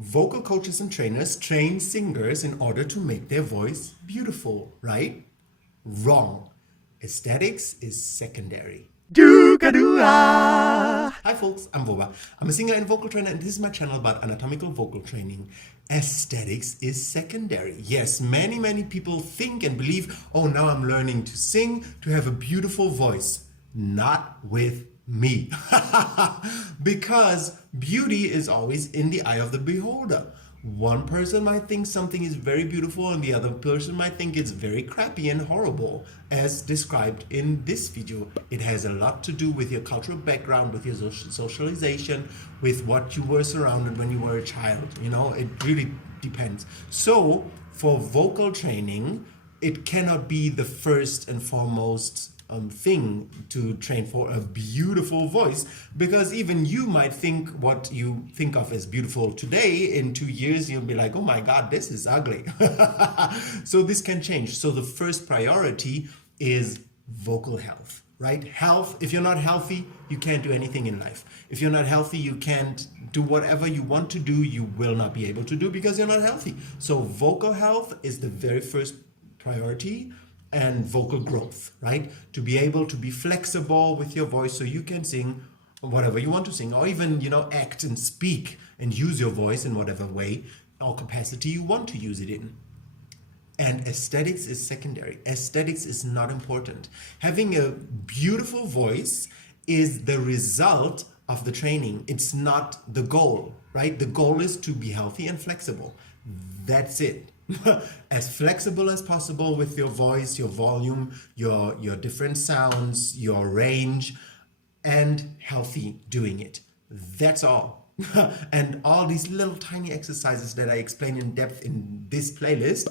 Vocal coaches and trainers train singers in order to make their voice beautiful, right? Wrong. Aesthetics is secondary. Hi folks, I'm Voba. I'm a singer and vocal trainer, and this is my channel about anatomical vocal training. Aesthetics is secondary. Yes, many people think and believe, oh, now I'm learning to sing, to have a beautiful voice. Not with me. Because beauty is always in the eye of the beholder. One person might think something is very beautiful and the other person might think it's very crappy and horrible, as described in this video. It has a lot to do with your cultural background, with your socialization, with what you were surrounded when you were a child. You know, it really depends. So for vocal training, it cannot be the first and foremost thing to train for a beautiful voice, because even you might think what you think of as beautiful today, in 2 years you'll be like, oh my god, this is ugly. So this can change. So the first priority is vocal health, right? Health. If you're not healthy, you can't do anything in life. If you're not healthy, you can't do whatever you want to do. You will not be able to do because you're not healthy. So vocal health is the very first priority. And vocal growth, right? To be able to be flexible with your voice so you can sing whatever you want to sing, or even, you know, act and speak and use your voice in whatever way or capacity you want to use it in. And aesthetics is secondary. Aesthetics is not important. Having a beautiful voice is the result of the training. It's not the goal, right? The goal is to be healthy and flexible. That's it. As flexible as possible with your voice, your volume, your different sounds, your range, and healthy doing it. That's all. And all these little tiny exercises that I explain in depth in this playlist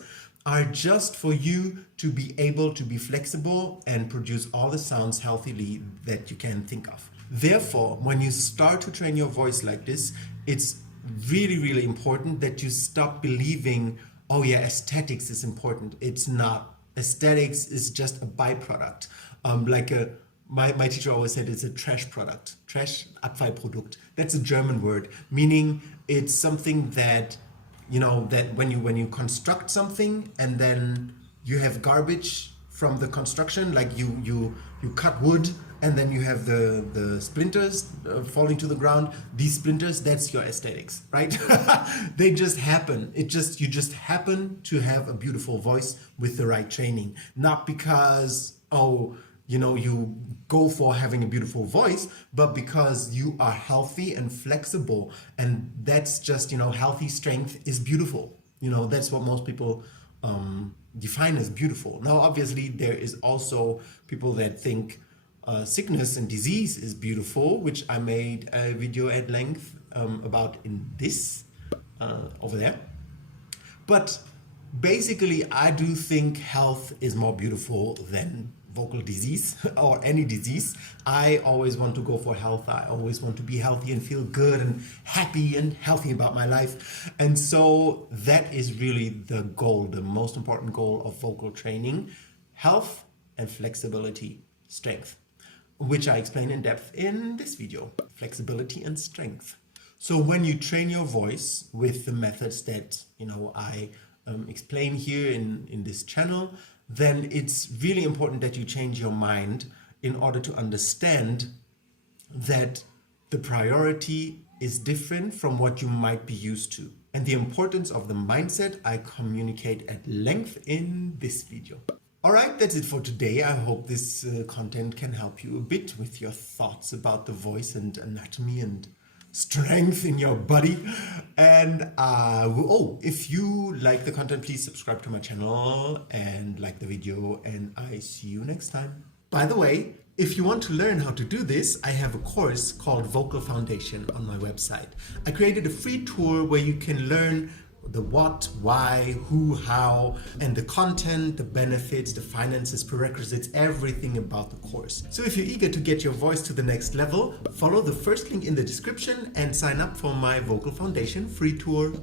are just for you to be able to be flexible and produce all the sounds healthily that you can think of. Therefore, when you start to train your voice like this, it's really important that you stop believing, oh yeah, aesthetics is important. It's not. Aesthetics is just a byproduct. My teacher always said it's a trash product. Trash, Abfallprodukt. That's a German word, meaning it's something that, you know, that when you construct something and then you have garbage from the construction, like you cut wood and then you have the splinters falling to the ground. These splinters, that's your aesthetics, right? They just happen. You just happen to have a beautiful voice with the right training, not because, oh, you know, you go for having a beautiful voice, but because you are healthy and flexible. And that's just, you know, healthy strength is beautiful. You know, that's what most people define as beautiful. Now, obviously, there is also people that think sickness and disease is beautiful, which I made a video at length about in this over there. But basically, I do think health is more beautiful than vocal disease or any disease. I always want to go for health. I always want to be healthy and feel good and happy and healthy about my life. And so that is really the goal, the most important goal of vocal training: health and flexibility, strength, which I explain in depth in this video, flexibility and strength. So when you train your voice with the methods that, you know, I explain here in this channel, then it's really important that you change your mind in order to understand that the priority is different from what you might be used to. And the importance of the mindset I communicate at length in this video. All right, that's it for today. I hope this content can help you a bit with your thoughts about the voice and anatomy and strength in your body. And if you like the content, please subscribe to my channel and like the video, and I see you next time. By the way, if you want to learn how to do this, I have a course called Vocal Foundation on my website. I created a free tour where you can learn the what, why, who, how, and the content, the benefits, the finances, prerequisites, everything about the course. So if you're eager to get your voice to the next level, follow the first link in the description and sign up for my Vocal Foundation free tour.